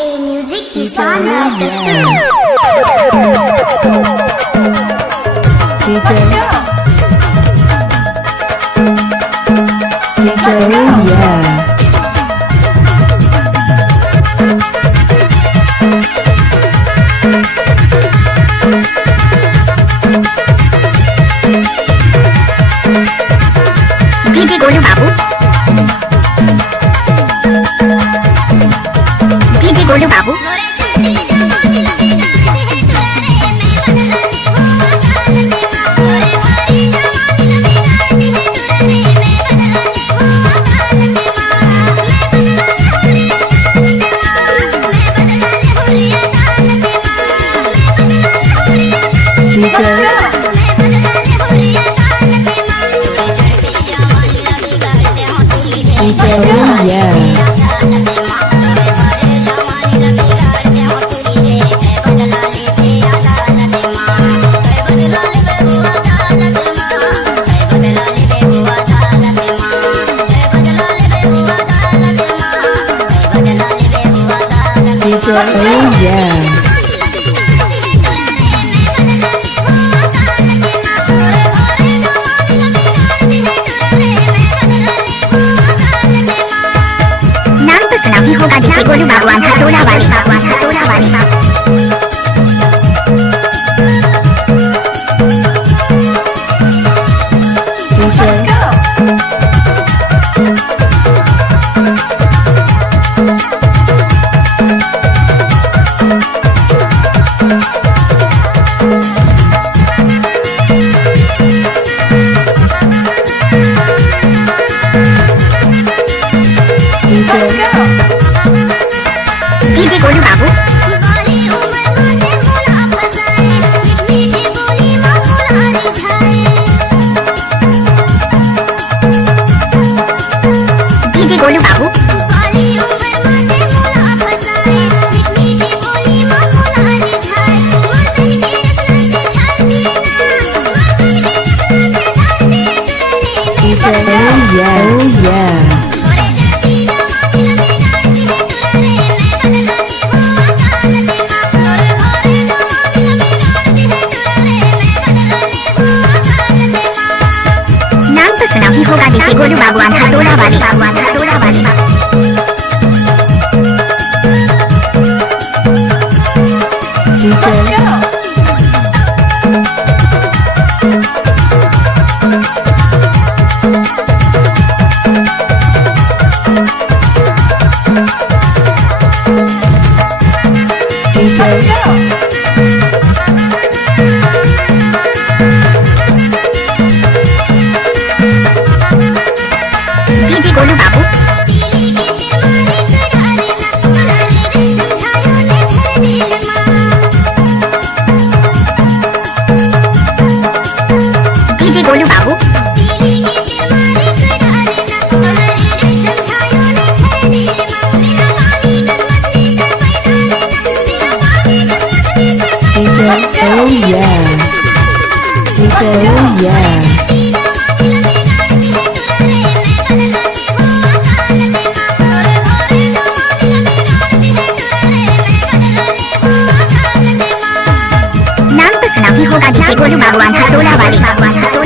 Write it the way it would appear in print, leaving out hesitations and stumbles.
A music किसान tester DJ Golu बाबू DJ Golu बाबू नाम तो सुना ही होगा DJ गोलू बाबू आंधा वाली DJ गोलू बाबू DJ गोलू बाबू नाम तो सुना ही होगा DJ गोलू बाबू आंधा वाली DJ गोलू बाबू DJ गोलू बाबू नाम तो सुना ही होगा DJ गोलू बाबू आंधा वाली